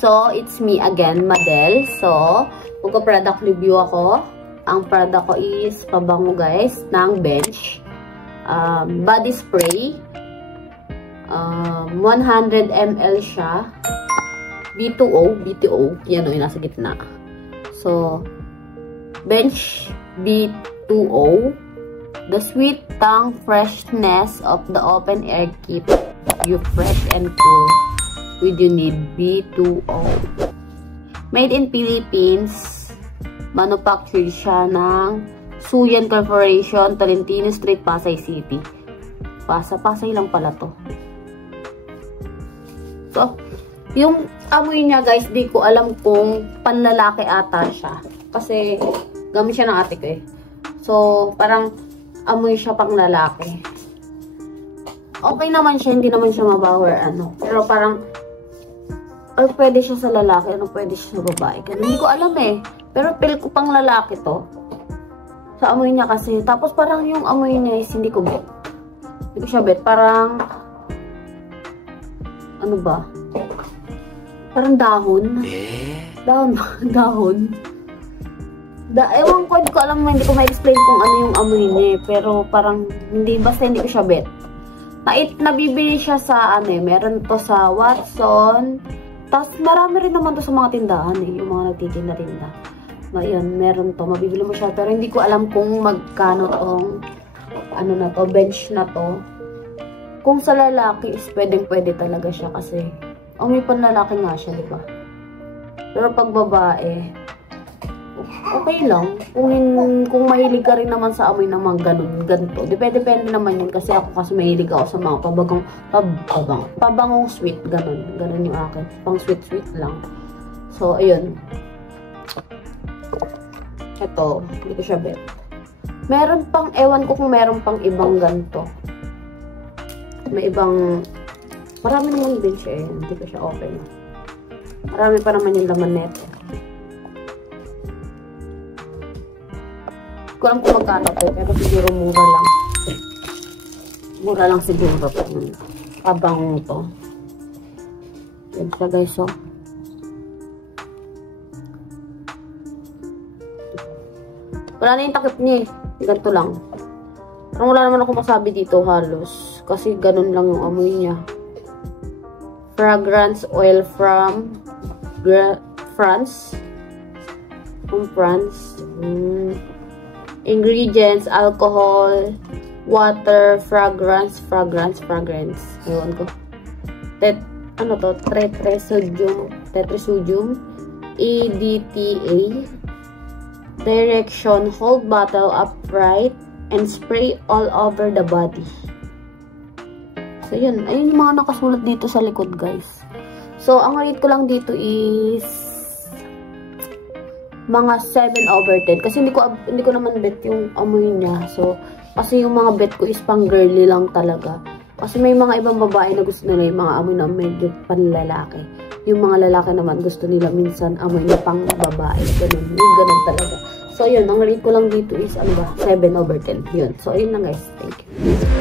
So, it's me again, Madel. So, magka-product review ako. Ang product ko is pabango guys, ng Bench. Body spray. 100 ml siya. B2O. Yan o, yung nasa gitna. So, Bench B2O. The sweet tongue freshness of the open air keeps you fresh and cool with you need B2O. Made in Philippines. Manufactured siya ng Suyan Corporation, Tolentino Street, Pasay City. Pasay lang pala to. So, yung amoy niya guys, di ko alam kung panlalaki ata siya. Kasi, gamit siya ng ate ko eh. So, parang amoy siya pang lalaki. Okay naman siya, hindi naman siya mabaho or ano. Pero parang, or pwede siya sa lalaki, ano pwede siya sa babae. Ganun, hindi ko alam eh. Pero feel ko pang lalaki to. Sa amoy niya kasi. Tapos parang yung amoy niya is hindi ko bet. Hindi ko siya bet. Parang, ano ba? Parang dahon. Dahon. Ewan ko, hindi ko alam, hindi ko ma-explain kung ano yung amoy niya eh. Pero parang, basta hindi ko siya bet. Nabibili siya sa, meron to sa Watson. Tapos, marami rin naman to sa mga tindahan eh. Yung mga nagtitinda-tinda. Ayan, meron to. Mabibili mo siya. Pero hindi ko alam kung magkano tong, bench na to. Kung sa lalaki is pwede talaga siya kasi, may panlalaki nga siya, di ba? Pero pag babae, okay lang. Kung mahilig ka rin naman sa amoy ng mga ganito. Depende naman yun. Kasi ako mahilig ako sa mga pabangong sweet. Ganun yung akin. Pang sweet lang. So, ayun. Ito. Hindi ko siya bet. Meron pang, ewan ko kung meron pang ibang ganito. May ibang, marami naman din siya eh. Hindi ko siya open. Marami pa naman yung laman neto. Ko alam kung magkano to, pero siguro mura lang. Mura lang siguro po. Pabango to. Yan siya guys, so. Wala na yung takip niya eh. Ganito lang. Parang wala naman ako masabi dito halos. Kasi ganun lang yung amoy niya. Fragrance oil from France. From France. Ingredients, alcohol, water, fragrance. Ewan ko. Tetrisodium, EDTA. Direction, hold bottle upright and spray all over the body. So, yun. Ayun yung mga nakasulat dito sa likod, guys. So, ang rate ko lang dito is mga 7/10 kasi hindi ko naman bet yung amoy niya. So, kasi yung mga bet ko is pang girly lang talaga. Kasi may mga ibang babae na gusto nila yung mga amoy na medyo panlalaki. Yung mga lalaki naman gusto nila minsan amoy na pang babae. Ganun talaga. So, yun. Ang rate ko lang dito is 7/10. Yun. So, ayun lang guys. Thank you.